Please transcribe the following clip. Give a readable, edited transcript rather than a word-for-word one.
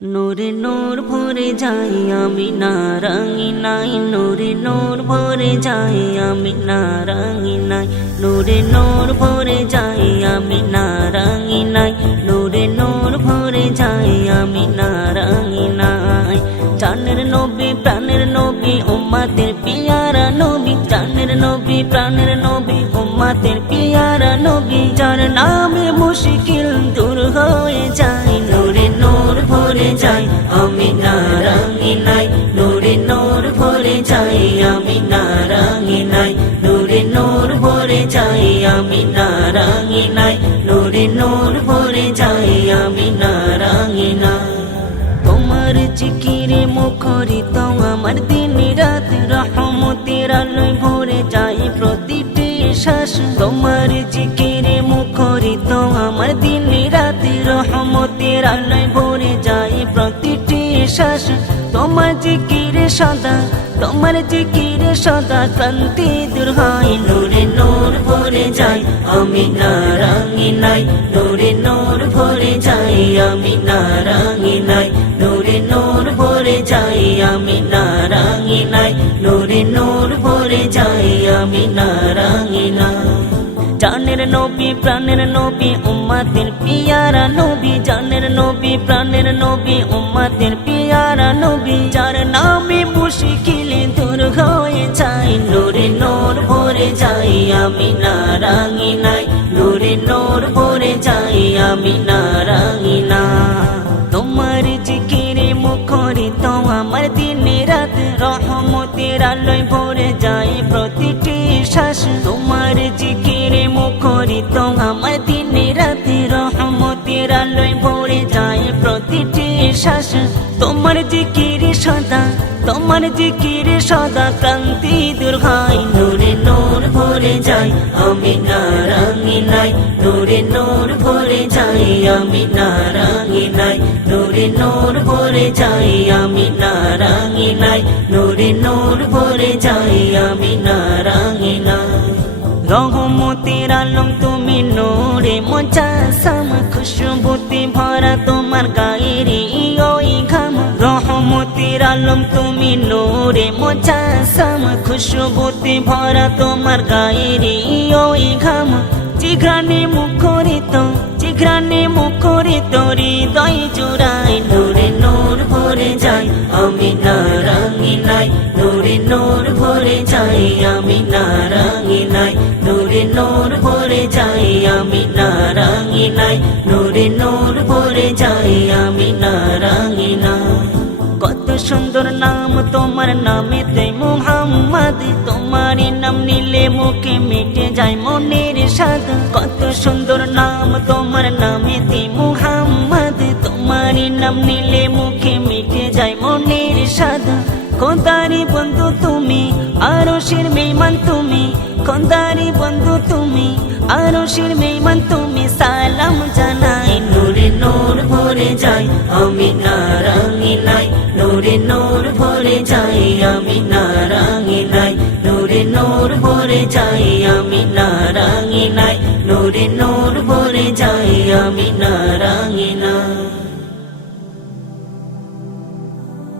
নূরে নূর ভরে যাই আমি নারাঙিনাই, নূরে নূর ভরে যাই আমি নারাঙিনাই, নূরে নূর ভরে যাই আমি নারাঙিনাই, নূরে নূর ভরে যাই আমি নারাঙিনাই। জানের নবী প্রাণের নবী উম্মতের পিয়ারা নবী, জানের নবী প্রাণের নবী উম্মতের পিয়ারা নবী, যার নামে মুশকিল দূর হয়ে যায়। নূরে নূর ভরে যাই আমি নারাঙিনাই, নূরে নূর ভরে যাই আমি নারাঙিনাই, নূরে নূর ভরে যাই আমি নারাঙিনাই, নূরে নূর ভরে যাই আমি নারাঙিনাই। তোমার জিকিরে মুখরিত আমার দিন রাত, রহমতের আলোয় ভরে যাই প্রতিটি শ্বাস। তোমার জিকিরে মুখরিত আমার দিন রাত, রহমতের আলোয় ভরে যাই প্রতিটি শ্বাস। তোমার জিকিরে সদা, তোমার জিকিরে সদা ক্লান্তি দূর হয়। নূরে নূর ভরে যাই আমি নারাঙিনাই, নূরে নূর ভরে যাই আমি নারাঙিনাই, নূরে নূর ভরে যাই আমি নারাঙিনাই, নূরে নূর ভরে যাই আমি নারাঙিনাই। জানের নবী প্রাণের নবী উম্মতের পিয়ারা নবী, জানের নবী প্রাণের নবী উম্মতের পিয়ারা নবী, যার নামে মুশকিল দূর হয়ে যায়। নূরে নূর ভরে যাই আমি নারাঙিনাই, নূরে নূর ভরে যাই আমি নারাঙিনাই। তোমার জিকিরে মুখরিত আমার দিন রাত, রহমতের আলোয় ভরে যায় প্রতিটি শ্বাস। তোমার জিকিরে মুখরিত আমার দিন রাত, রহমতের আলোয় ভরে যায় প্রতিটি শ্বাস। তোমার জিকিরে সদা, তোমার জিকিরে সদা ক্লান্তি দূর হয়। নূরে নূর ভরে যাই আমি নারাঙিনাই, নূরে নূর ভরে যাই আমি নারাঙিনাই, নূরে নূর ভরে যাই আমি নারাঙিনাই, নূরে নূর ভরে যাই আমি নারাঙিনাই। রহমতের আলম তুমি নূরে মুজাসসাম, খুশবুতে ভরা তোমার গায়ের ওই ঘাম। রহমতের আলম তুমি নূরে মুজাসসাম, খুশবুতে ভরা তোমার গায়ের ওই ঘাম। জিঘ্রাণে মুখরিত, জিঘ্রাণে মুখরিত হৃদয় জোড়ায়। নূরে নূর ভরে যাই আমি নারাঙিনাই, নূরে নূর ভরে যাই আমি নারাঙিনাই, নূরে নূর ভরে যাই আমি নারাঙিনাই, নূরে নূর ভরে যাই আমি নারাঙিনাই। কত সুন্দর নাম তোমার নামেতে মুহাম্মদ, তোমার নাম নিলে মুখে মিটে যায় মনের স্বাদ। কত সুন্দর নাম তোমার নামেতে মুহাম্মদ, তোমার নাম নিলে মুখে মিটে যায় মনের স্বাদ। খোদারি বন্ধু তুমি, আরশের মেহমান তুমি, খোদারি বন্ধু তুমি, আরশের মেহমান তুমি, সালাম জানাই। নূরে নূর ভরে যাই আমি নারাঙিনাই, নূরে নূর ভরে যাই আমি নারাঙিনাই, নূরে নূর ভরে যাই আমি নারাঙিনাই, নূরে নূর ভরে যাই আমি নারাঙিনাই।